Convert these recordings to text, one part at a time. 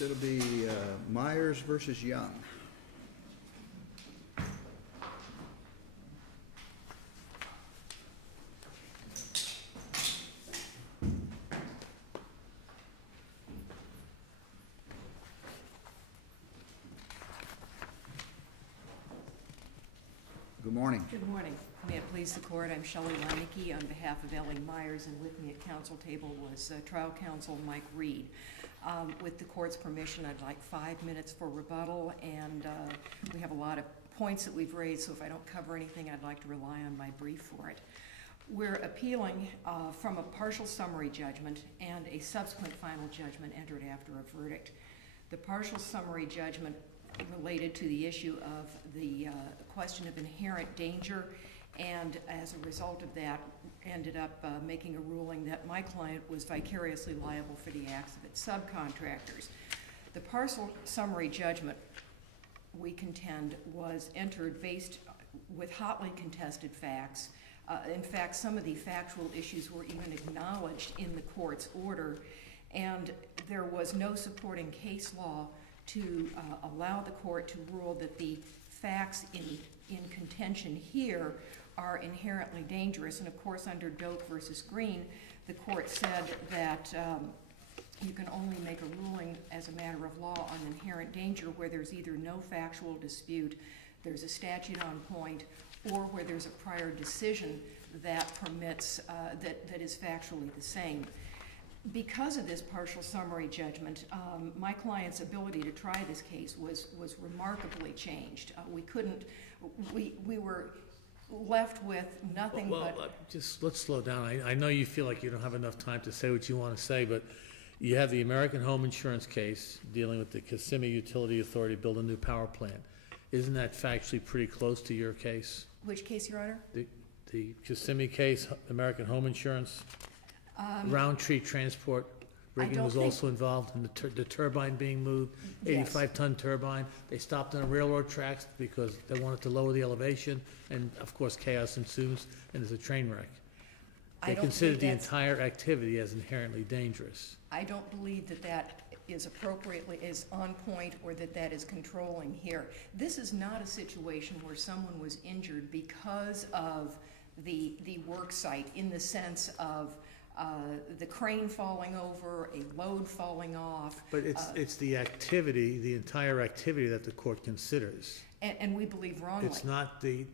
Next, it'll be Myers versus Young. Good morning. Good morning. May it please the court, I'm Shelley Leineke on behalf of Ellie Myers, and with me at council table was trial counsel Mike Reed. With the court's permission, I'd like 5 minutes for rebuttal, and we have a lot of points that we've raised, so if I don't cover anything, I'd like to rely on my brief for it. We're appealing from a partial summary judgment and a subsequent final judgment entered after a verdict. The partial summary judgment related to the issue of the question of inherent danger, and as a result of that ended up making a ruling that my client was vicariously liable for the acts of its subcontractors. The partial summary judgment, we contend, was entered based with hotly contested facts. In fact, some of the factual issues were even acknowledged in the court's order, and there was no supporting case law to allow the court to rule that the facts in contention here are inherently dangerous. And of course, under Doak versus Green, the court said that you can only make a ruling as a matter of law on inherent danger where there's either no factual dispute, there's a statute on point, or where there's a prior decision that permits, that is factually the same. Because of this partial summary judgment, my client's ability to try this case was remarkably changed. We were left with nothing but... Just let's slow down. I know you feel like you don't have enough time to say what you want to say, but you have the American Home Insurance case dealing with the Kissimmee Utility Authority build a new power plant. Isn't that factually pretty close to your case? Which case, Your Honor? The Kissimmee case, American Home Insurance. Round-tree transport rigging was also involved in the turbine being moved, 85-ton turbine. They stopped on the railroad tracks because they wanted to lower the elevation, and of course chaos ensues, and there's a train wreck. They considered the entire activity as inherently dangerous. I don't believe that that is on point, or that is controlling here. This is not a situation where someone was injured because of the work site, in the sense of the crane falling over, a load falling off. But it's the activity, the entire activity that the court considers. And we believe wrongly. It's not the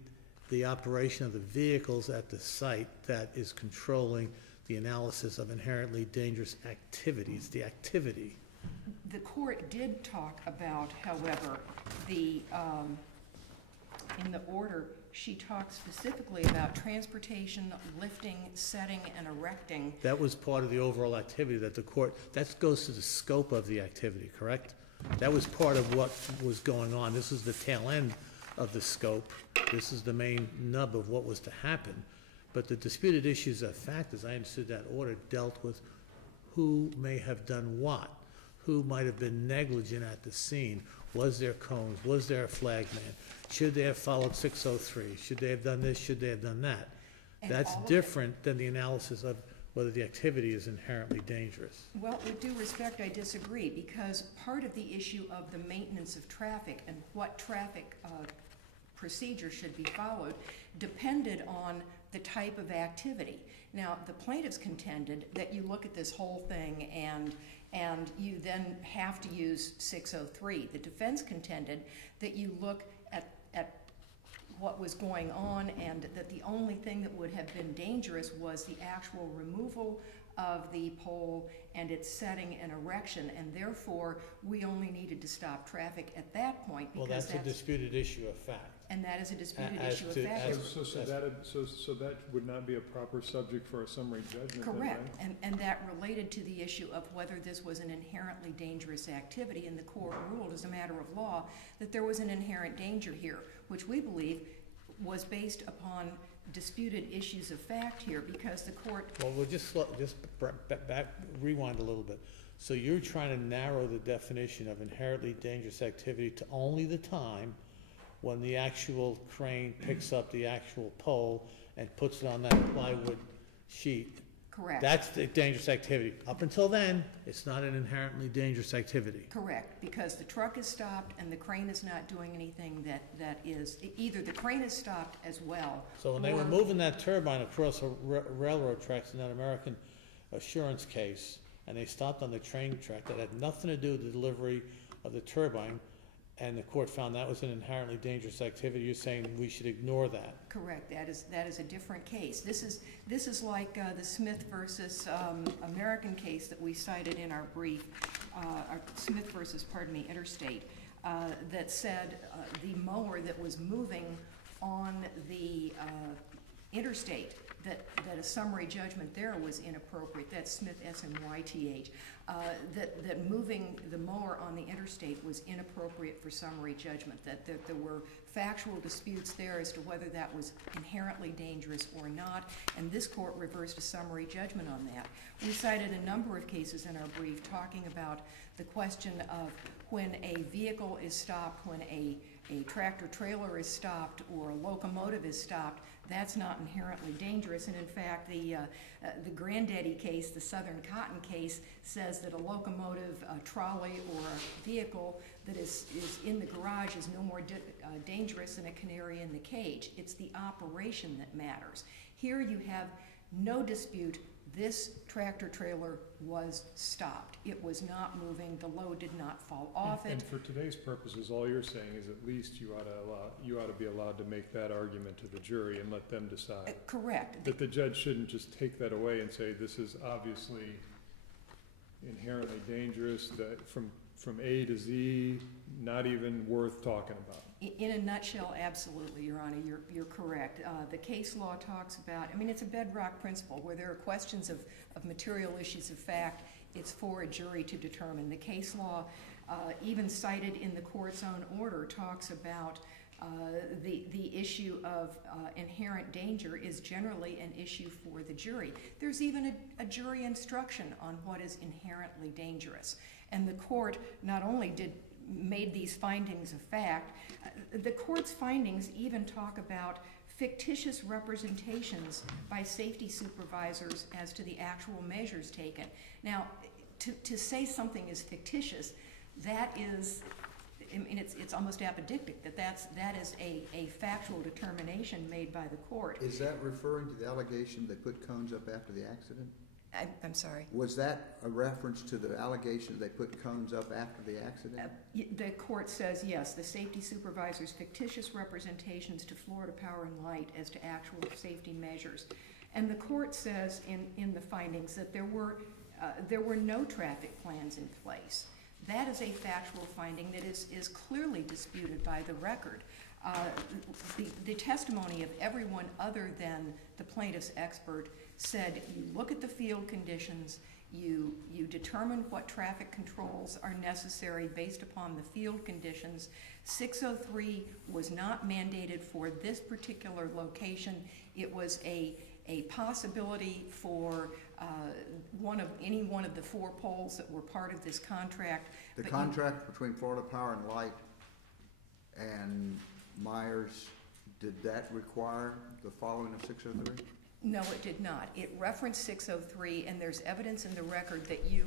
operation of the vehicles at the site that is controlling the analysis of inherently dangerous activities, the activity. The court did talk about, however, in the order, she talked specifically about transportation, lifting, setting, and erecting. That was part of the overall activity that the court, that goes to the scope of the activity, correct? That was part of what was going on. This is the tail end of the scope. This is the main nub of what was to happen. But the disputed issues of fact, as I understood that order, dealt with who may have done what, who might have been negligent at the scene. Was there cones? Was there a flag man? Should they have followed 603? Should they have done this? Should they have done that? And that's different than the analysis of whether the activity is inherently dangerous. Well, with due respect, I disagree, because part of the issue of the maintenance of traffic and what traffic procedure should be followed depended on the type of activity. Now, the plaintiffs contended that you look at this whole thing and you then have to use 603. The defense contended that you look at what was going on, and that the only thing that would have been dangerous was the actual removal of the pole and its setting and erection, and therefore we only needed to stop traffic at that point. Well, that's a disputed issue of fact. And that is a disputed issue of fact. So that would not be a proper subject for a summary judgment? Correct, then, right? And that related to the issue of whether this was an inherently dangerous activity, and the court ruled as a matter of law that there was an inherent danger here, which we believe was based upon disputed issues of fact here, because the court... Well, we'll just rewind a little bit. So you're trying to narrow the definition of inherently dangerous activity to only the time when the actual crane picks up the actual pole and puts it on that plywood sheet Correct. That's the dangerous activity. Up until then, it's not an inherently dangerous activity. Correct, because the truck is stopped and the crane is not doing anything that is, either the crane is stopped as well. So when they were or- moving that turbine across the railroad tracks in that American Assurance case, and they stopped on the train track, that had nothing to do with the delivery of the turbine, and the court found that was an inherently dangerous activity, you're saying we should ignore that? Correct, that is a different case. This is like the Smith versus American case that we cited in our brief, Smith versus, Interstate, that said the mower that was moving on the interstate, that a summary judgment there was inappropriate. That's Smith, S-M-Y-T-H. That moving the mower on the interstate was inappropriate for summary judgment, that there were factual disputes there as to whether that was inherently dangerous or not, and this court reversed a summary judgment on that. We cited a number of cases in our brief talking about the question of when a vehicle is stopped, when a tractor trailer is stopped or a locomotive is stopped, that's not inherently dangerous. And in fact, the Granddaddy case, the Southern Cotton case, says that a locomotive, a trolley, or a vehicle that is in the garage is no more dangerous than a canary in the cage. It's the operation that matters. Here you have no dispute. This tractor trailer was stopped. It was not moving. The load did not fall off it. And for today's purposes, all you're saying is at least you ought to be allowed to make that argument to the jury and let them decide. Correct. That the judge shouldn't just take that away and say this is obviously inherently dangerous, that from A to Z, not even worth talking about. In a nutshell, absolutely, Your Honor, you're correct. The case law talks about, I mean, it's a bedrock principle where there are questions of material issues of fact. It's for a jury to determine. The case law, even cited in the court's own order, talks about the issue of inherent danger is generally an issue for the jury. There's even a jury instruction on what is inherently dangerous. And the court not only made these findings of fact, the court's findings even talk about fictitious representations by safety supervisors as to the actual measures taken. Now, to say something is fictitious, that is, I mean, it's almost apodictic that is a factual determination made by the court. Is that referring to the allegation they put cones up after the accident? I'm sorry. Was that a reference to the allegation they put cones up after the accident? The court says, yes, the safety supervisor's fictitious representations to Florida Power and Light as to actual safety measures. And the court says in the findings that there were no traffic plans in place. That is a factual finding that is clearly disputed by the record. The testimony of everyone other than the plaintiff's expert said you look at the field conditions, you determine what traffic controls are necessary based upon the field conditions. 603 was not mandated for this particular location. It was a possibility for any one of the 4 poles that were part of this contract. The contract between Florida Power and Light and Meijer's, did that require the following of 603? No, it did not. It referenced 603, and there's evidence in the record that you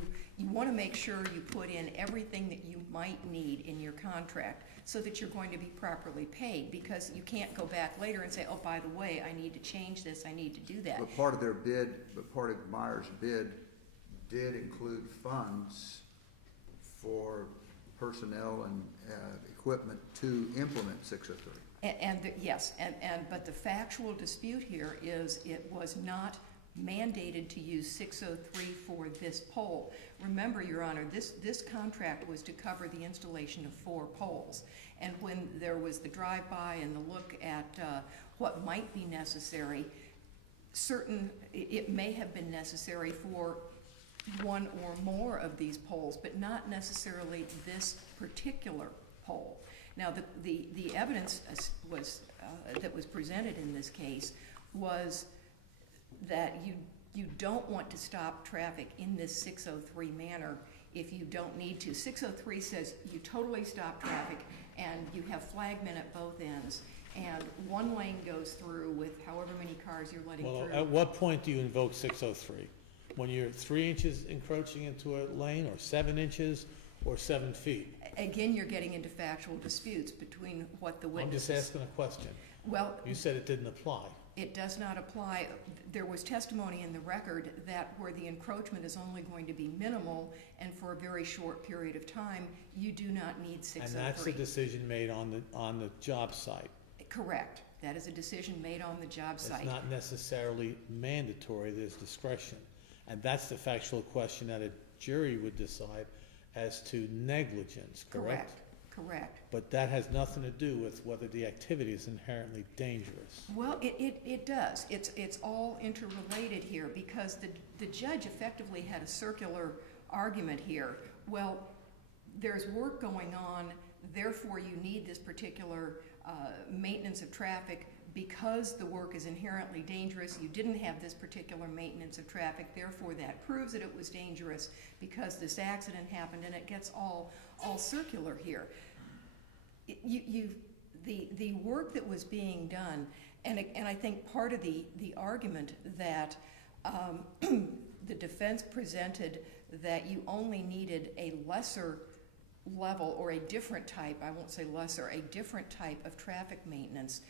want to make sure you put in everything that you might need in your contract so that you're going to be properly paid, because you can't go back later and say, oh, by the way, I need to change this, I need to do that. But part of their bid, part of Meijer's bid did include funds for personnel and equipment to implement 603. But the factual dispute here is it was not mandated to use 603 for this pole. Remember, Your Honor, this contract was to cover the installation of 4 poles. And when there was the drive-by and the look at what might be necessary, it may have been necessary for 1 or more of these poles, but not necessarily this particular pole. Now, the evidence that was presented in this case was that you don't want to stop traffic in this 603 manner if you don't need to. 603 says you totally stop traffic and you have flagmen at both ends, and 1 lane goes through with however many cars you're letting through. At what point do you invoke 603? when you're 3 inches encroaching into a lane, or 7 inches, or 7 feet? Again, you're getting into factual disputes between what the I'm witnesses. just asking a question. Well, You said it didn't apply. it does not apply. There was testimony in the record that where the encroachment is only going to be minimal and for a very short period of time, you do not need 603. And that's a decision made on the job site. Correct. That is a decision made on the job site. It's not necessarily mandatory, there's discretion. And that's the factual question that a jury would decide as to negligence, correct? Correct. But that has nothing to do with whether the activity is inherently dangerous. Well, it does. It's all interrelated here because the judge effectively had a circular argument here. Well, there's work going on, therefore you need this particular maintenance of traffic because the work is inherently dangerous. You didn't have this particular maintenance of traffic, therefore that proves that it was dangerous because this accident happened, and it gets all circular here. The work that was being done, and I think part of the argument that the defense presented that you only needed a lesser level or a different type, I won't say lesser, a different type of traffic maintenance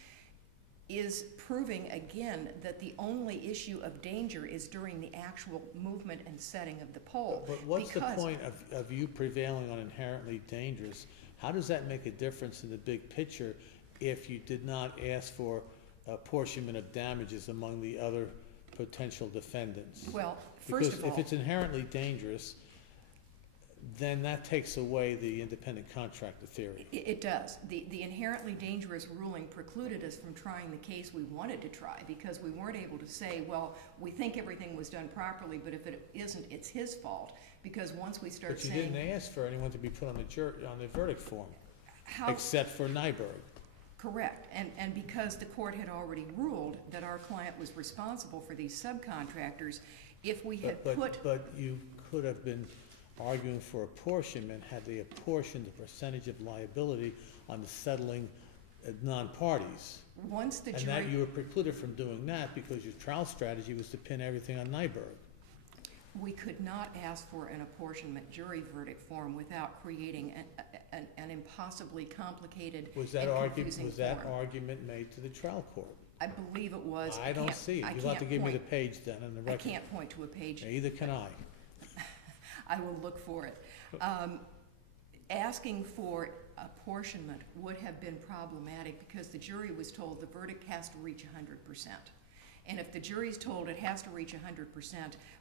is proving again that the only issue of danger is during the actual movement and setting of the pole. But what's the point of you prevailing on inherently dangerous? How does that make a difference in the big picture if you did not ask for apportionment of damages among the other potential defendants? Well, first of all, if it's inherently dangerous, then that takes away the independent contractor theory. It does. The inherently dangerous ruling precluded us from trying the case we wanted to try because we weren't able to say, well, we think everything was done properly, but if it isn't, it's his fault. Because once we start saying... But you didn't ask for anyone to be put on the verdict form, except for Nyberg. Correct. And because the court had already ruled that our client was responsible for these subcontractors, if we had But you could have been arguing for apportionment had they apportioned the percentage of liability on the settling non-parties. Once the jury... And that you were precluded from doing that because your trial strategy was to pin everything on Nyberg. We could not ask for an apportionment jury verdict form without creating an impossibly complicated and confusing Was that argument made to the trial court? I believe it was. I don't see it. You'll have to give me the page then on the record. I can't point to a page. Neither can I. I will look for it. Asking for apportionment would have been problematic because the jury was told the verdict has to reach 100%. And if the jury's told it has to reach 100%,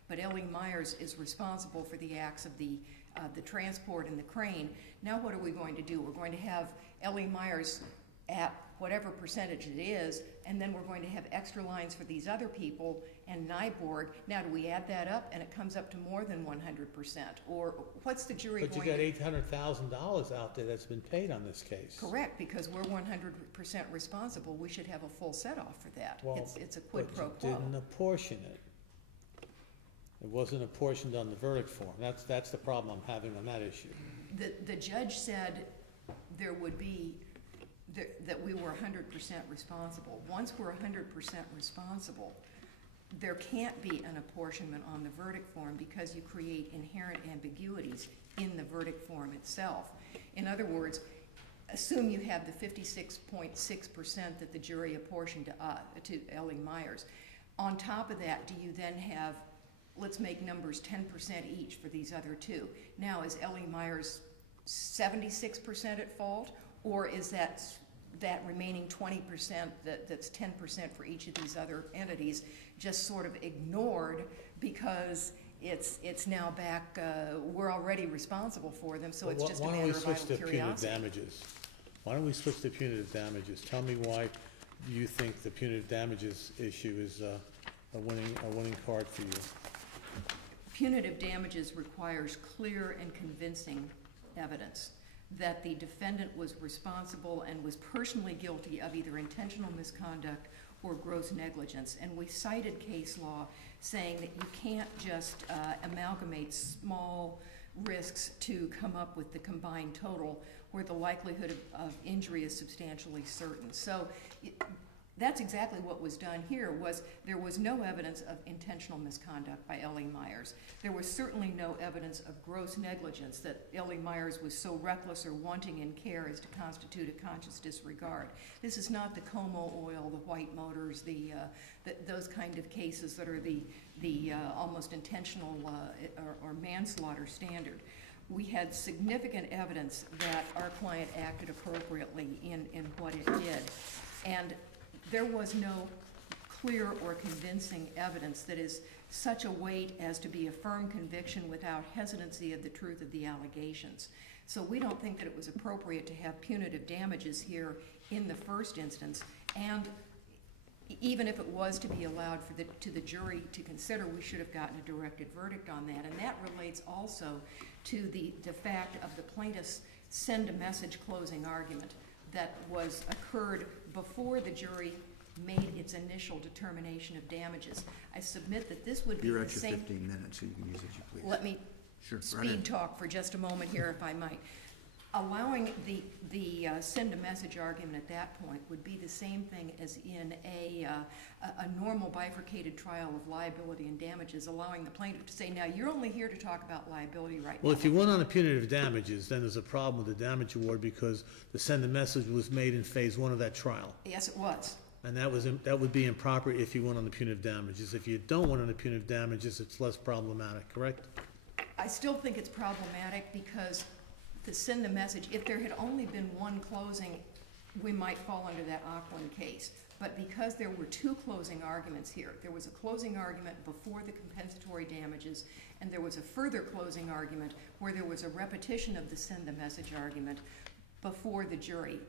but Ellie Myers is responsible for the acts of the transport and the crane, now what are we going to do? We're going to have Ellie Myers at whatever percentage it is, and then we're going to have extra lines for these other people and Nyborg. Now, do we add that up and it comes up to more than 100%? Or what's the jury going to do? But you got $800,000 out there that's been paid on this case. Correct, because we're 100% responsible. We should have a full set-off for that. Well, it's a quid pro quo. But you didn't apportion it. It wasn't apportioned on the verdict form. That's the problem I'm having on that issue. The judge said there would be that we were 100% responsible. Once we're 100% responsible, there can't be an apportionment on the verdict form because you create inherent ambiguities in the verdict form itself. In other words, assume you have the 56.6% that the jury apportioned to Ellie Myers. On top of that, do you then have, let's make numbers 10% each for these other two. Now, is Ellie Myers 76% at fault, or is that remaining 20% that's 10% for each of these other entities just sort of ignored because it's now back, we're already responsible for them, so it's just a matter of idle curiosity. Why don't we switch to punitive damages? Tell me why you think the punitive damages issue is a winning card for you. Punitive damages requires clear and convincing evidence that the defendant was responsible and was personally guilty of either intentional misconduct or gross negligence. And we cited case law saying that you can't just amalgamate small risks to come up with the combined total where the likelihood of injury is substantially certain. So That's exactly what was done here. There was no evidence of intentional misconduct by L.E. Myers. There was certainly no evidence of gross negligence, that L.E. Myers was so reckless or wanting in care as to constitute a conscious disregard. This is not the Como oil, the white motors, those kind of cases that are the almost intentional or manslaughter standard. We had significant evidence that our client acted appropriately in what it did. And there was no clear or convincing evidence that is such a weight as to be a firm conviction without hesitancy of the truth of the allegations. So we don't think that it was appropriate to have punitive damages here in the first instance, and even if it was to be allowed to the jury to consider, we should have gotten a directed verdict on that. And that relates also to the fact of the plaintiff's send a message closing argument that occurred before the jury made its initial determination of damages. I submit that this would be You're the at your same. 15 minutes, so you can use it, you please. Let me Sure, right speed ahead. talk for just a moment here, if I might. Allowing the send a message argument at that point would be the same thing as in a normal bifurcated trial of liability and damages, allowing the plaintiff to say, now you're only here to talk about liability right now. Well, if you went on the punitive damages, then there's a problem with the damage award because the send a message was made in phase 1 of that trial. Yes, it was. And that would be improper if you went on the punitive damages. If you don't want on the punitive damages, it's less problematic, correct? I still think it's problematic because to send a message, if there had only been one closing, we might fall under that Auckland case. But because there were two closing arguments here, there was a closing argument before the compensatory damages, and there was a further closing argument where there was a repetition of the send the message argument before the jury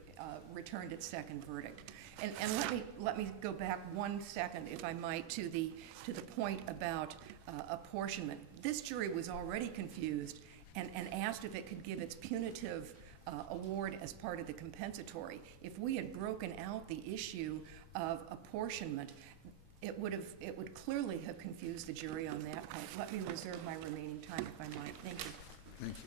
returned its second verdict. And let me go back 1 second, if I might, to the point about apportionment. This jury was already confused and asked if it could give its punitive award as part of the compensatory. If we had broken out the issue of apportionment, it would clearly have confused the jury on that point. Let me reserve my remaining time, if I might. Thank you. Thank you.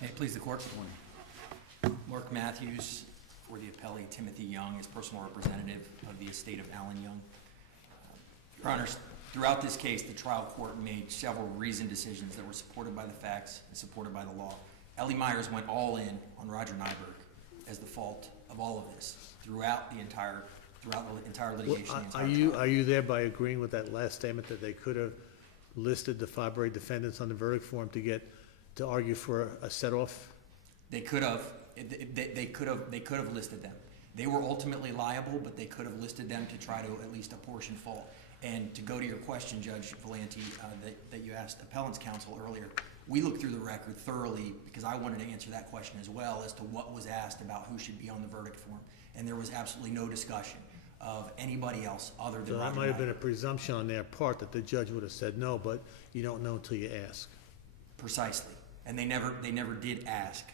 May it please the court. Mark Matthews for the appellee, Timothy Young, as personal representative of the estate of Alan Young. Your Honors, throughout this case, the trial court made several reasoned decisions that were supported by the facts and supported by the law. L.E. Myers went all in on Roger Nyberg as the fault of all of this throughout the entire litigation. Are you thereby agreeing with that last statement that they could have listed the Fabry defendants on the verdict form to argue for a set-off? They could have. They could have listed them. They were ultimately liable, but they could have listed them to try to at least apportion fault. And to go to your question, Judge Valenti, that you asked appellant's counsel earlier, we looked through the record thoroughly because I wanted to answer that question as well as to what was asked about who should be on the verdict form. And there was absolutely no discussion of anybody else other than So Roger that might have been a Nyberg. presumption on their part that the judge would have said no, but you don't know until you ask. Precisely. And they never did ask.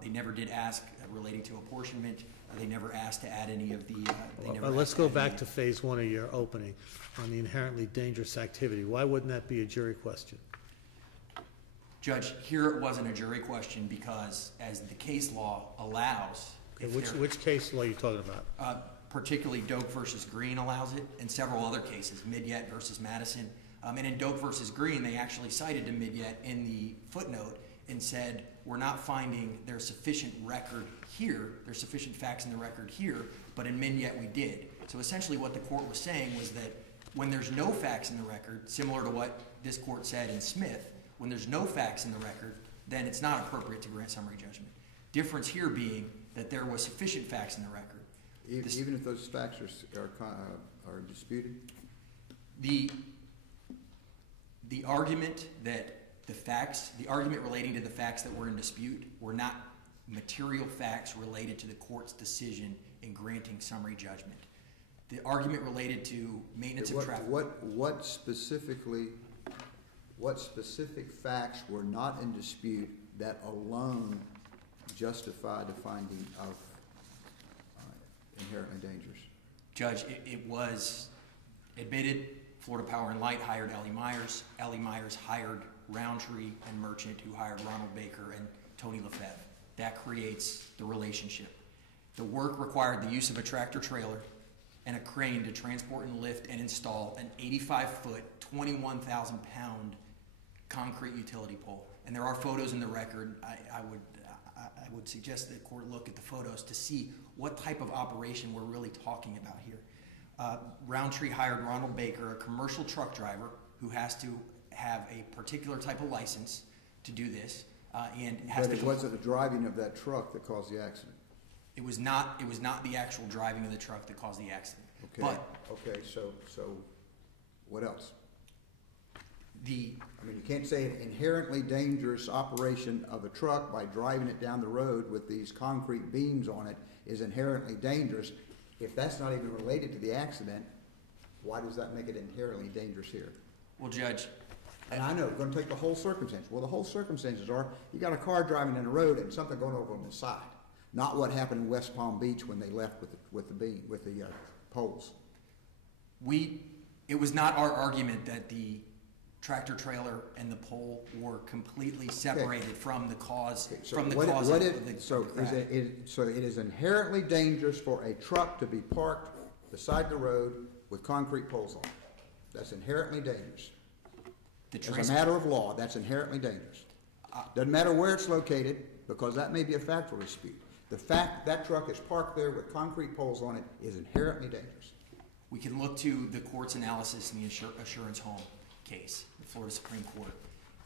They never did ask relating to apportionment. They never asked to add any of the. Let's go back to phase 1 of your opening on the inherently dangerous activity. Why wouldn't that be a jury question? Judge, here it wasn't a jury question because, as the case law allows, Which case law are you talking about? Particularly Doak versus Green allows it, and several other cases, Midyett versus Madison. And in Doak versus Green, they actually cited to Midyett in the footnote and said, we're not finding there's sufficient record here, there's sufficient facts in the record here, but in Midyett we did. So essentially what the court was saying was that when there's no facts in the record, similar to what this court said in Smith, when there's no facts in the record, then it's not appropriate to grant summary judgment. Difference here being that there was sufficient facts in the record. Even if those facts are disputed? The argument that the argument relating to the facts that were in dispute were not material facts related to the court's decision in granting summary judgment. The argument related to maintenance of traffic. What specific facts were not in dispute that alone justify the finding of inherently dangerous? Judge, it was admitted Florida Power and Light hired Ellie Myers. Ellie Myers hired Roundtree and Merchant, who hired Ronald Baker and Tony Lefebvre. That creates the relationship. The work required the use of a tractor trailer and a crane to transport and lift and install an 85-foot, 21,000-pound concrete utility pole. And there are photos in the record. I would suggest that the court look at the photos to see what type of operation we're really talking about here. Roundtree hired Ronald Baker, a commercial truck driver who has to have a particular type of license to do this, and has But to. it wasn't the driving of that truck that caused the accident. It was not the actual driving of the truck that caused the accident. Okay. But Okay, so what else? the I mean, you can't say an inherently dangerous operation of a truck by driving it down the road with these concrete beams on it is inherently dangerous. If that's not even related to the accident, why does that make it inherently dangerous here? well, Judge, And I know, we're gonna take the whole circumstance. Well, the whole circumstances are, you got a car driving in the road and something going over on the side. Not what happened in West Palm Beach when they left with the poles. it was not our argument that the tractor trailer and the pole were completely separated from the cause So of the So crash. it is inherently dangerous for a truck to be parked beside the road with concrete poles on it. That's inherently dangerous. As a matter of law, that's inherently dangerous. Doesn't matter where it's located, because that may be a factual dispute. The fact that truck is parked there with concrete poles on it is inherently dangerous. We can look to the court's analysis in the Assurance Home case, the Florida Supreme Court.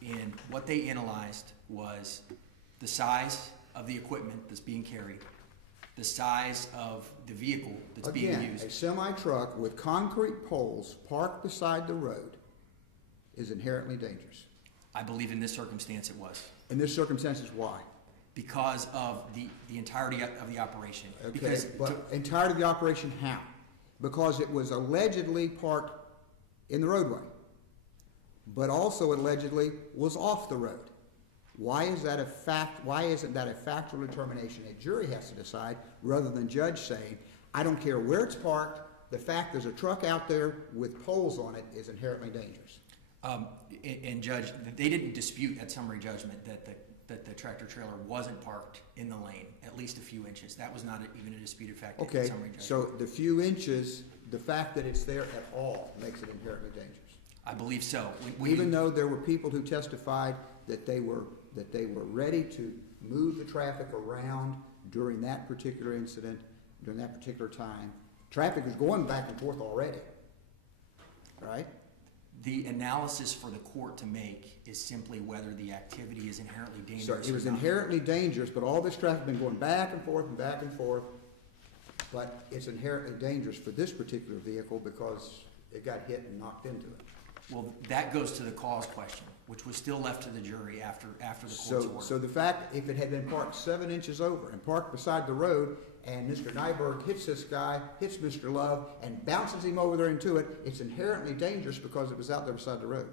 And what they analyzed was the size of the equipment that's being carried, the size of the vehicle that's being Again, used. a semi-truck with concrete poles parked beside the road is inherently dangerous. I believe in this circumstance it was. In this circumstances, why? Because of the entirety of the operation. Okay, Because but entirety of the operation, how? Because it was allegedly parked in the roadway, but also allegedly was off the road. Why is that a fact? Why isn't that a factual determination a jury has to decide, rather than judge saying, I don't care where it's parked, the fact there's a truck out there with poles on it is inherently dangerous. and Judge, they didn't dispute at summary judgment that the tractor trailer wasn't parked in the lane, at least a few inches. That was not even a disputed fact at Okay, summary judgment. so the few inches, the fact that it's there at all makes it inherently dangerous. I believe so. Even though there were people who testified that they were ready to move the traffic around during that particular incident, during that particular time. Traffic was going back and forth already, right? The analysis for the court to make is simply whether the activity is inherently So dangerous. it was or not. inherently dangerous, but all this traffic had been going back and forth and back and forth. But it's inherently dangerous for this particular vehicle because it got hit and knocked into it. Well, that goes to the cause question, which was still left to the jury after the court's order. So the fact, if it had been parked 7 inches over and parked beside the road, and Mr. Nyberg hits this guy, hits Mr. Love, and bounces him over there into it, it's inherently dangerous because it was out there beside the road.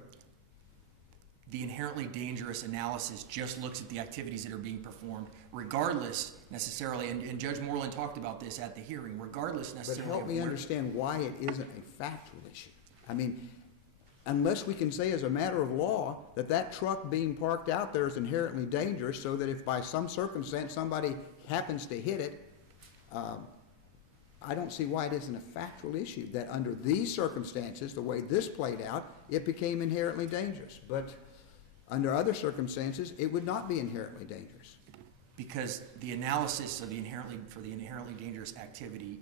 The inherently dangerous analysis just looks at the activities that are being performed, regardless necessarily, and Judge Moreland talked about this at the hearing, regardless But necessarily. help me understand why it isn't a factual issue. I mean, unless we can say as a matter of law that that truck being parked out there is inherently dangerous, so that if by some circumstance somebody happens to hit it, I don't see why it isn't a factual issue, that under these circumstances, the way this played out, it became inherently dangerous. But under other circumstances, it would not be inherently dangerous. Because the analysis of the inherently dangerous activity,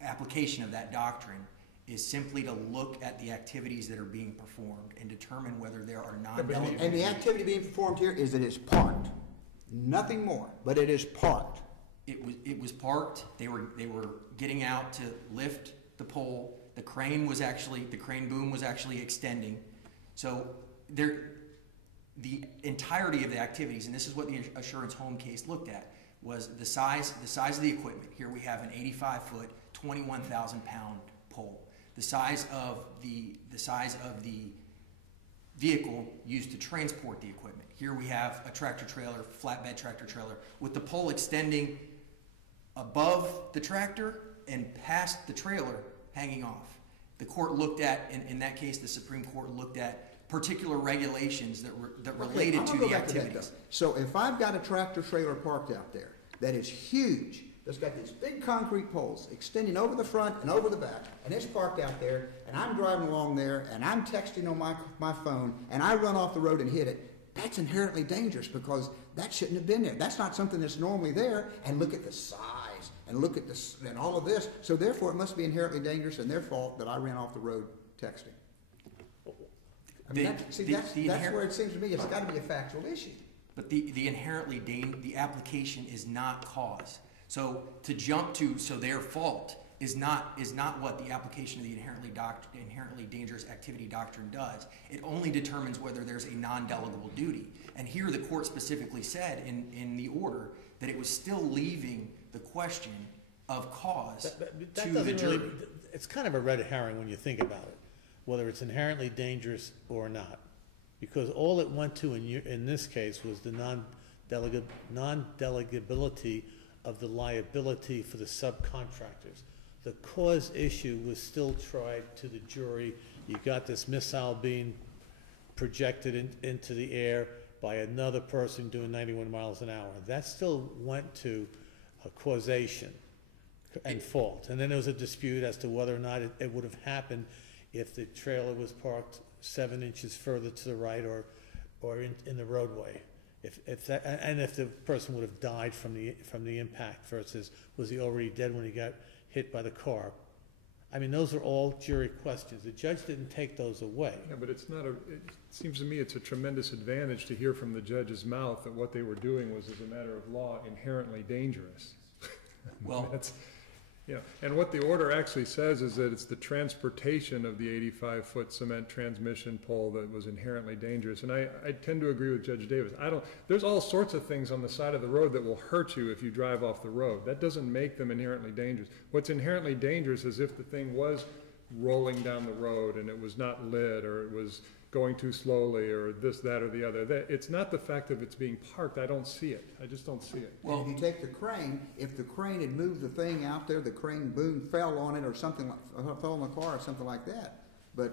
application of that doctrine, is simply to look at the activities that are being performed and determine whether there are non-delegated. And the activity being performed here is that it's parked. Nothing more, but it is parked. It was parked. They were getting out to lift the pole. The crane boom was actually extending. So the entirety of the activities, and this is what the Assurance Home case looked at, was the size of the equipment. Here we have an 85-foot, 21,000-pound pole. The size of the vehicle used to transport the equipment. Here we have a tractor trailer, flatbed tractor trailer, with the pole extending above the tractor and past the trailer hanging off. The court looked at, in that case, the Supreme Court looked at particular regulations that related to the activities. So if I've got a tractor trailer parked out there that is huge, that's got these big concrete poles extending over the front and over the back, and it's parked out there, and I'm driving along there, and I'm texting on my phone, and I run off the road and hit it, that's inherently dangerous because that shouldn't have been there. That's not something that's normally there, and look at the size, and look at this, and all of this. So therefore, it must be inherently dangerous and their fault that I ran off the road texting. I mean, that's where it seems to me it's got to be a factual issue. But the application is not cause. So to jump to their fault is not what the application of the inherently dangerous activity doctrine does. It only determines whether there's a non-delegable duty. And here the court specifically said in the order that it was still leaving the question of cause to the jury. It's kind of a red herring when you think about it, whether it's inherently dangerous or not. Because all it went to in this case was the non-delegability of the liability for the subcontractors. The cause issue was still tried to the jury. You got this missile being projected into the air by another person doing 91 miles an hour. That still went to a causation and fault. And then there was a dispute as to whether or not it would have happened if the trailer was parked 7 inches further to the right or in the roadway. If the person would have died from the impact versus was he already dead when he got hit by the car. I mean, those are all jury questions. The judge didn't take those away. Yeah, but it's not it seems to me it's a tremendous advantage to hear from the judge's mouth that what they were doing was, as a matter of law, inherently dangerous. Well, that's, and what the order actually says is that it's the transportation of the 85-foot cement transmission pole that was inherently dangerous. And I tend to agree with Judge Davis. There's all sorts of things on the side of the road that will hurt you if you drive off the road. That doesn't make them inherently dangerous. What's inherently dangerous is if the thing was rolling down the road and it was not lit or it was going too slowly or this, that, or the other. It's not the fact of it's being parked. I don't see it. I just don't see it. Well, if you take the crane, if the crane had moved the thing out there, the crane boom fell on it or something like, fell on the car or something like that. But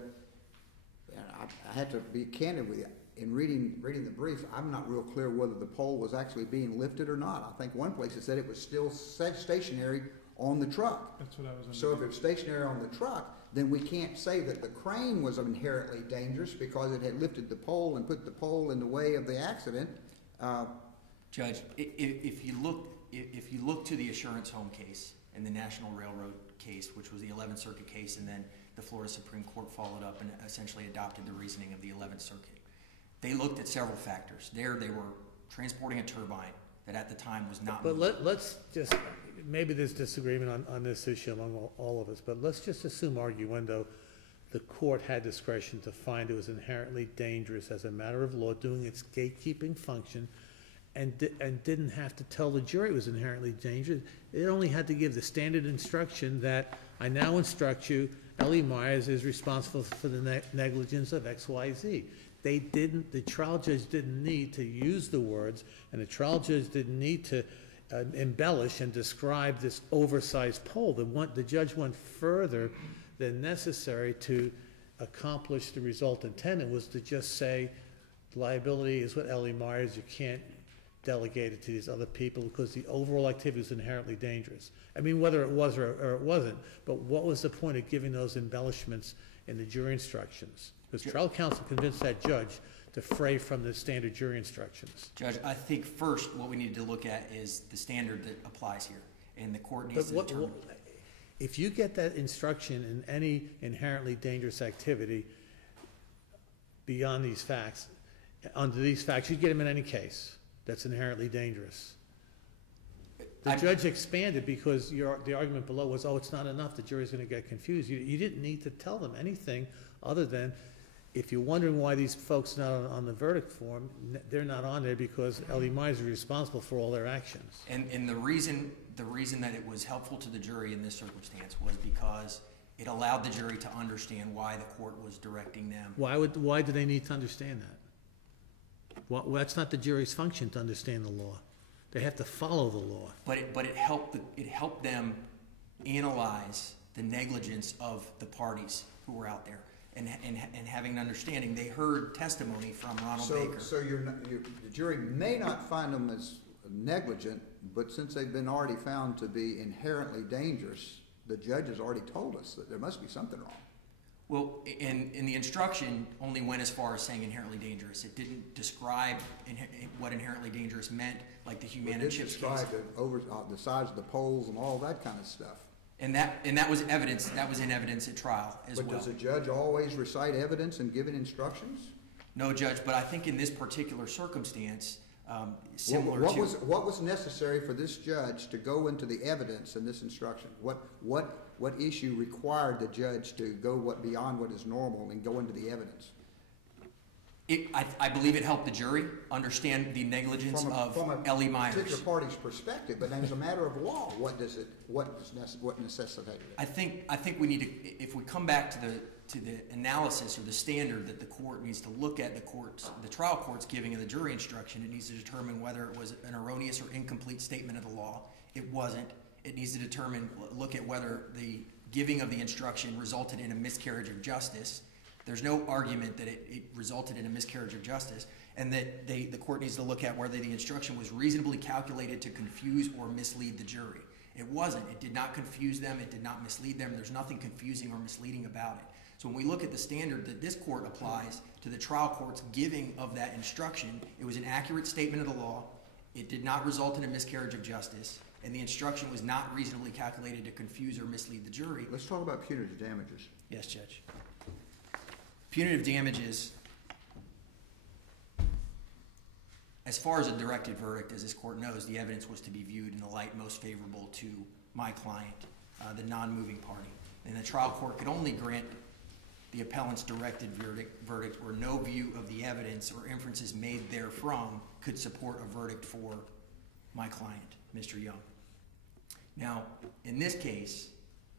I have to be candid with you. In reading the brief, I'm not real clear whether the pole was actually being lifted or not. I think one place it said it was still stationary on the truck. That's what I was under. So if it's stationary on the truck, then we can't say that the crane was inherently dangerous because it had lifted the pole and put the pole in the way of the accident. Judge, if you look to the Assurance Home case and the National Railroad case, which was the 11th Circuit case, and then the Florida Supreme Court followed up and essentially adopted the reasoning of the 11th Circuit, they looked at several factors. There they were transporting a turbine that at the time was not moving. But let's just, maybe there's disagreement on this issue among all of us, but let's just assume arguendo the court had discretion to find it was inherently dangerous as a matter of law, doing its gatekeeping function, and didn't have to tell the jury it was inherently dangerous. It only had to give the standard instruction that I now instruct you, Ellie Myers is responsible for the negligence of XYZ. The trial judge didn't need to use the words, and the trial judge didn't need to embellish and describe this oversized pole. The judge went further than necessary to accomplish the result intended, was to just say liability is what Ellie Myers, you can't delegate it to these other people because the overall activity is inherently dangerous. I mean, whether it was or it wasn't, but what was the point of giving those embellishments in the jury instructions? Because trial counsel convinced that judge to fray from the standard jury instructions. Judge, I think first what we need to look at is the standard that applies here, and the court needs to determine. If you get that instruction in any inherently dangerous activity beyond these facts, under these facts, you'd get them in any case that's inherently dangerous. The judge expanded because the argument below was, oh, it's not enough, the jury's going to get confused. You didn't need to tell them anything other than, if you're wondering why these folks are not on the verdict form, they're not on there because Ellie Myers is responsible for all their actions. And the reason that it was helpful to the jury in this circumstance was because it allowed the jury to understand why the court was directing them. Why do they need to understand that? Well, that's not the jury's function to understand the law. They have to follow the law. But it helped them analyze the negligence of the parties who were out there. And having an understanding, they heard testimony from Ronald Baker. So the jury may not find them as negligent, but since they've been already found to be inherently dangerous, the judge has already told us that there must be something wrong. Well, in the instruction only went as far as saying inherently dangerous. It didn't describe what inherently dangerous meant, like the Humana chips case. It described the size of the poles and all that kind of stuff. And that was evidence. That was in evidence at trial as well. But does a judge always recite evidence and give it instructions? No, Judge. But I think in this particular circumstance, similar what to what was necessary for this judge to go into the evidence in this instruction? What issue required the judge to go beyond what is normal and go into the evidence? I believe it helped the jury understand the negligence of Ellie Myers. From a particular party's perspective, but as a matter of law, what necessitated it? I think we need to, if we come back to the analysis or the standard that the court needs to look at, the trial court's giving of the jury instruction, it needs to determine whether it was an erroneous or incomplete statement of the law. It wasn't. It needs to look at whether the giving of the instruction resulted in a miscarriage of justice. There's no argument that it resulted in a miscarriage of justice, and that the court needs to look at whether the instruction was reasonably calculated to confuse or mislead the jury. It wasn't. It did not confuse them. It did not mislead them. There's nothing confusing or misleading about it. So when we look at the standard that this court applies to the trial court's giving of that instruction, it was an accurate statement of the law. It did not result in a miscarriage of justice, and the instruction was not reasonably calculated to confuse or mislead the jury. Let's talk about punitive damages. Yes, Judge. Punitive damages, as far as a directed verdict, as this court knows, the evidence was to be viewed in the light most favorable to my client, the non-moving party. And the trial court could only grant the appellant's directed verdict where no view of the evidence or inferences made therefrom could support a verdict for my client, Mr. Young. Now, in this case,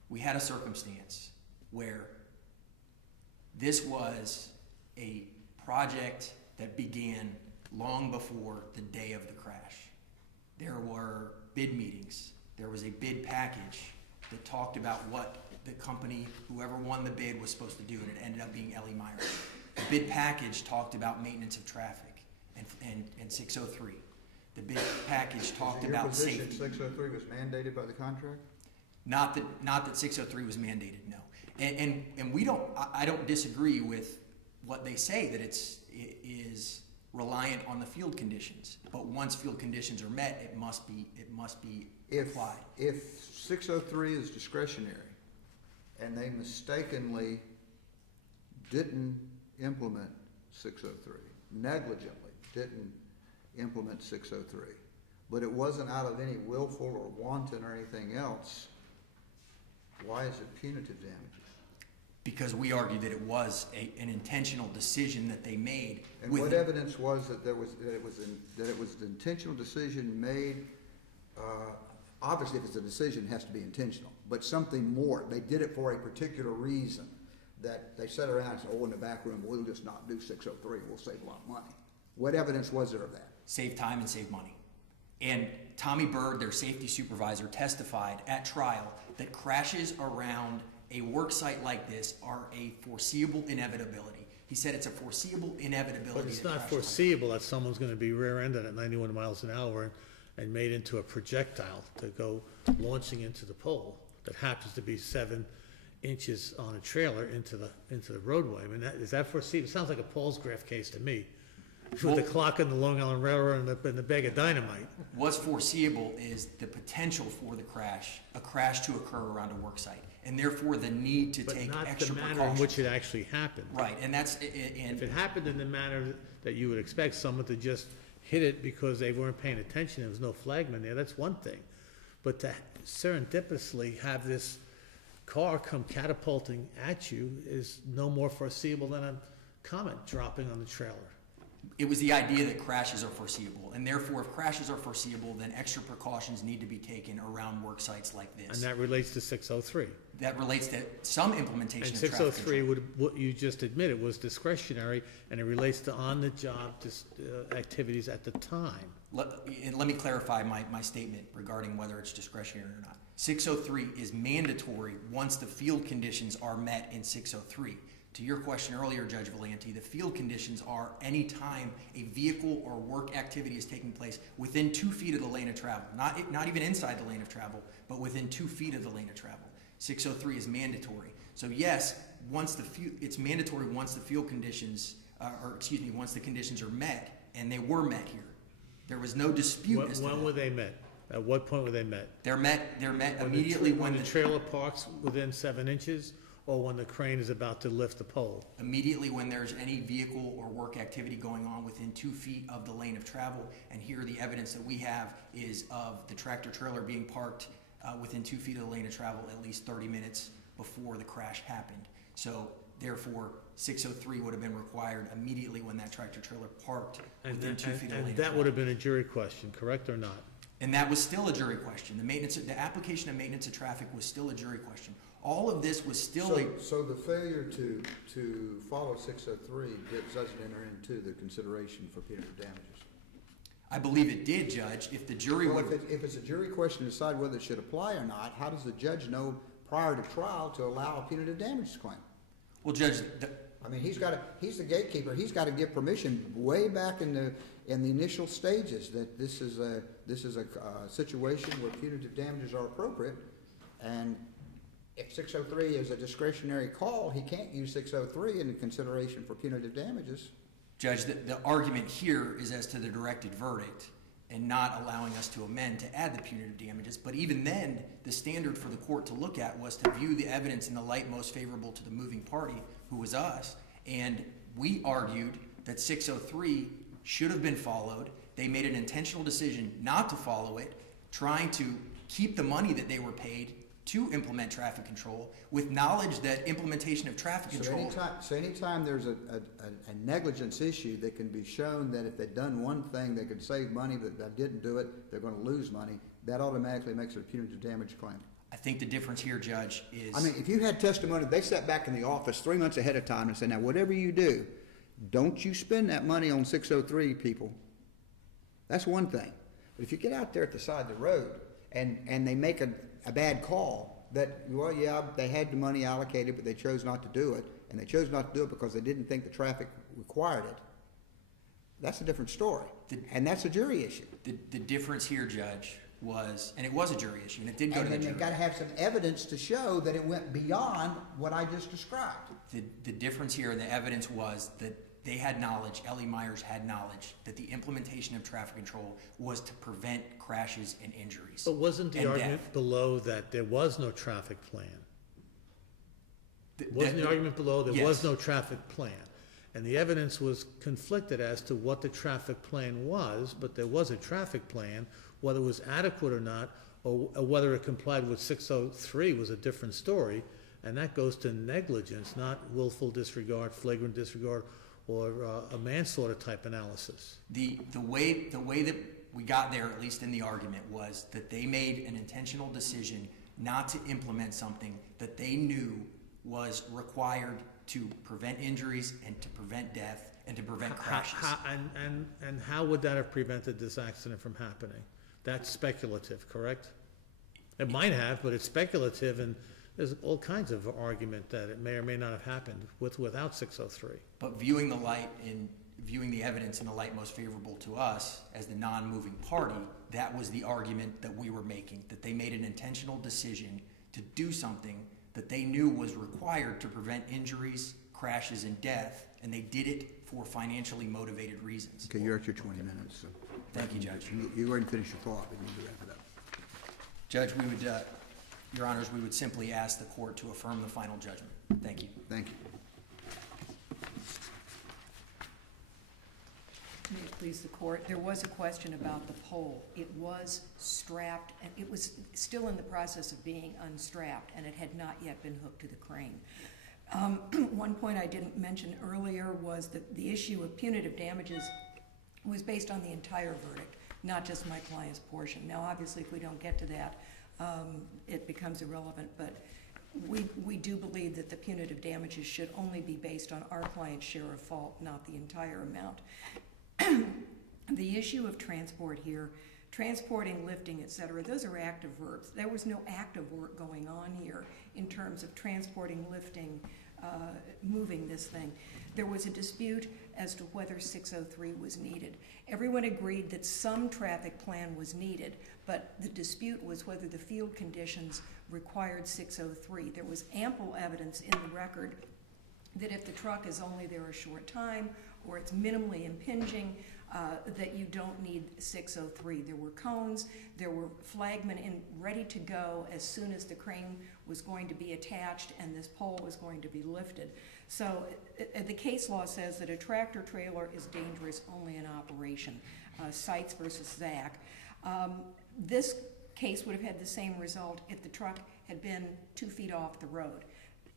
we had a circumstance where this was a project that began long before the day of the crash. There were bid meetings. There was a bid package that talked about what the company, whoever won the bid, was supposed to do, and it ended up being Ellie Myers. The bid package talked about maintenance of traffic and 603. The bid package talked about safety. Is your position 603 was mandated by the contract? Not that 603 was mandated, no. And I don't disagree with what they say, that it is reliant on the field conditions. But once field conditions are met, it must be applied. If 603 is discretionary, and they mistakenly didn't implement 603, negligently didn't implement 603, but it wasn't out of any willful or wanton or anything else, why is it punitive damages? Because we argued that it was an intentional decision that they made. And what evidence was that it was an intentional decision made? Obviously, if it's a decision, it has to be intentional, but something more. They did it for a particular reason, that they sat around and said, oh, in the back room, we'll just not do 603, we'll save a lot of money. What evidence was there of that? Save time and save money. And Tommy Bird, their safety supervisor, testified at trial that crashes around a work site like this are a foreseeable inevitability. He said it's a foreseeable inevitability. But it's not foreseeable that someone's going to be rear-ended at 91 miles an hour and made into a projectile to go launching into the pole that happens to be 7 inches on a trailer into the roadway. I mean, is that foreseeable? It sounds like a Paul's Graph case to me, with the clock in the Long Island Railroad and the bag of dynamite. What's foreseeable is the potential for a crash to occur around a work site, and therefore the need to take extra precautions. But not the manner in which it actually happened. Right, and that's... If it happened in the manner that you would expect someone to just hit it because they weren't paying attention, there was no flagman there, that's one thing. But to serendipitously have this car come catapulting at you is no more foreseeable than a comet dropping on the trailer. It was the idea that crashes are foreseeable, and therefore, if crashes are foreseeable, then extra precautions need to be taken around work sites like this. And that relates to 603. That relates to some implementation And of traffic 603 control. what you just admitted was discretionary, and it relates to on-the-job activities at the time. Let me clarify my statement regarding whether it's discretionary or not. 603 is mandatory once the field conditions are met in 603. To your question earlier, Judge Valenti, the field conditions are any time a vehicle or work activity is taking place within 2 feet of the lane of travel, not even inside the lane of travel, but within 2 feet of the lane of travel. 603 is mandatory. So yes, it's mandatory once the field conditions, once the conditions are met, and they were met here. There was no dispute as to that. When were they met? At what point were they met? They're met immediately when the trailer parks within 7 inches, or when the crane is about to lift the pole? Immediately when there's any vehicle or work activity going on within 2 feet of the lane of travel. And here the evidence that we have is of the tractor trailer being parked within 2 feet of the lane of travel at least 30 minutes before the crash happened. So therefore, 603 would have been required immediately when that tractor trailer parked within 2 feet of the lane of travel. And that would have been a jury question, correct or not? And that was still a jury question. The application of maintenance of traffic was still a jury question. All of this was still So the failure to follow 603 doesn't enter into the consideration for punitive damages? I believe it did, Judge. If the jury if it's a jury question to decide whether it should apply or not, how does the judge know prior to trial to allow a punitive damages claim? Well, Judge, I mean, he's the gatekeeper. He's got to give permission way back in the initial stages that this is a situation where punitive damages are appropriate, and if 603 is a discretionary call, he can't use 603 in consideration for punitive damages. Judge, the argument here is as to the directed verdict and not allowing us to amend to add the punitive damages. But even then, the standard for the court to look at was to view the evidence in the light most favorable to the moving party, who was us. And we argued that 603 should have been followed. They made an intentional decision not to follow it, trying to keep the money that they were paid to implement traffic control with knowledge that implementation of traffic control... So anytime there's a negligence issue that can be shown that if they'd done one thing they could save money, but they didn't do it, they're going to lose money, that automatically makes it a punitive damage claim. I think the difference here, Judge, is... I mean, if you had testimony, they sat back in the office 3 months ahead of time and said, now whatever you do, don't you spend that money on 603 people. That's one thing. But if you get out there at the side of the road and they make a bad call that, well, yeah, they had the money allocated, but they chose not to do it, and they chose not to do it because they didn't think the traffic required it, that's a different story. And that's a jury issue. The difference here, Judge, was, and it was a jury issue, and it did go to the jury. And then they've got to have some evidence to show that it went beyond what I just described. The difference here, and the evidence was that they had knowledge, L.E. Myers had knowledge, that the implementation of traffic control was to prevent crashes and injuries. But wasn't the argument below that there was no traffic plan? Wasn't the argument below there was no traffic plan? And the evidence was conflicted as to what the traffic plan was, but there was a traffic plan. Whether it was adequate or not, or whether it complied with 603 was a different story, and that goes to negligence, not willful disregard, flagrant disregard, or a manslaughter type analysis. The way that we got there, at least in the argument, was that they made an intentional decision not to implement something that they knew was required to prevent injuries and to prevent death and to prevent crashes. And how would that have prevented this accident from happening? That's speculative, correct? It might have, but it's speculative, and there's all kinds of argument that it may or may not have happened without 603. But viewing the evidence in the light most favorable to us as the non-moving party, that was the argument that we were making, that they made an intentional decision to do something that they knew was required to prevent injuries, crashes, and death, and they did it for financially motivated reasons. Okay, you're at your 20 minutes. So. Thank you, Judge. You go ahead and finish your thought, but you need to wrap it up. Judge, we would, Your Honors, we would simply ask the court to affirm the final judgment. Thank you. Thank you. May it please the court, there was a question about the pole. It was strapped, and it was still in the process of being unstrapped, and it had not yet been hooked to the crane. One point I didn't mention earlier was that the issue of punitive damages was based on the entire verdict, not just my client's portion. Now, obviously, if we don't get to that, it becomes irrelevant, but we do believe that the punitive damages should only be based on our client's share of fault, not the entire amount. The issue of transport here, transporting, lifting, etc., those are active verbs. There was no active work going on here in terms of transporting, lifting, moving this thing. There was a dispute as to whether 603 was needed. Everyone agreed that some traffic plan was needed, but the dispute was whether the field conditions required 603. There was ample evidence in the record that if the truck is only there a short time or it's minimally impinging, that you don't need 603. There were cones, there were flagmen ready to go as soon as the crane was going to be attached and this pole was going to be lifted. So the case law says that a tractor trailer is dangerous only in operation. Seitz versus Zach. This case would have had the same result if the truck had been 2 feet off the road.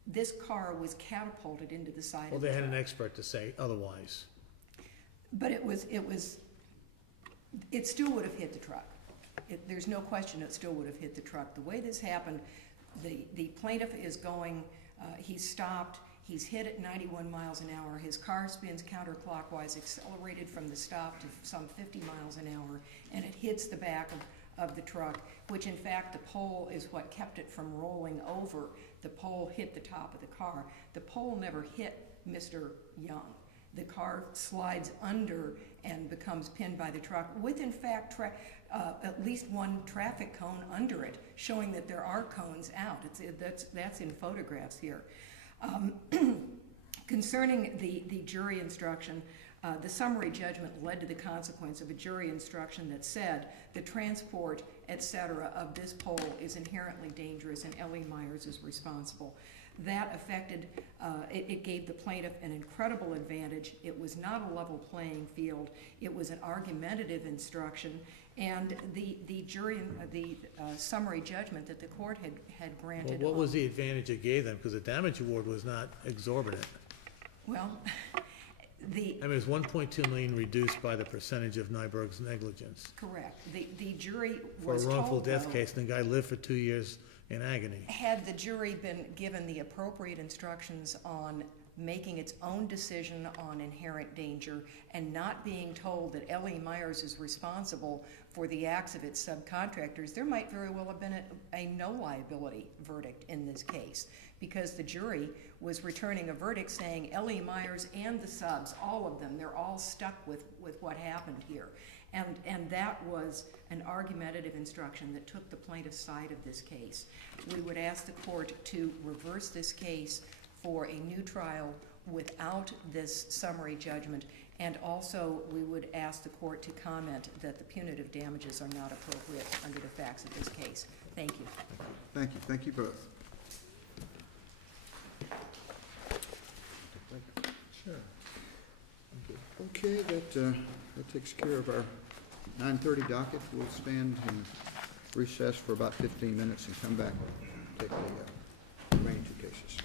This car was catapulted into the side Well, of the they had truck. an expert to say otherwise. But it still would have hit the truck. There's no question it still would have hit the truck. The way this happened, the plaintiff is going, he's stopped, he's hit at 91 miles an hour, his car spins counterclockwise, accelerated from the stop to some 50 miles an hour, and it hits the back of the truck, which in fact the pole is what kept it from rolling over. The pole hit the top of the car. The pole never hit Mr. Young. The car slides under and becomes pinned by the truck with, in fact, at least one traffic cone under it, showing that there are cones out. That's in photographs here. Concerning the jury instruction, the summary judgment led to the consequence of a jury instruction that said the transport, etc., of this pole is inherently dangerous and L.E. Myers is responsible. That affected, it gave the plaintiff an incredible advantage. It was not a level playing field. It was an argumentative instruction, and the jury, the summary judgment that the court had granted. Well, what was the advantage it gave them? Because the damage award was not exorbitant. Well, I mean, it was 1.2 million reduced by the percentage of Nyberg's negligence. Correct. The jury For a was wrongful told, death though, case, and the guy lived for 2 years in agony. had the jury been given the appropriate instructions on making its own decision on inherent danger and not being told that L.E. Myers is responsible for the acts of its subcontractors, there might very well have been a no liability verdict in this case, because the jury was returning a verdict saying L.E. Myers and the subs, all of them, they're all stuck with what happened here. And that was an argumentative instruction that took the plaintiff's side of this case. We would ask the court to reverse this case for a new trial without this summary judgment, and also we would ask the court to comment that the punitive damages are not appropriate under the facts of this case. Thank you. Thank you. Thank you both. Sure. Okay, that takes care of our 9:30 docket. We'll stand and recess for about 15 minutes and come back and take the remaining two cases.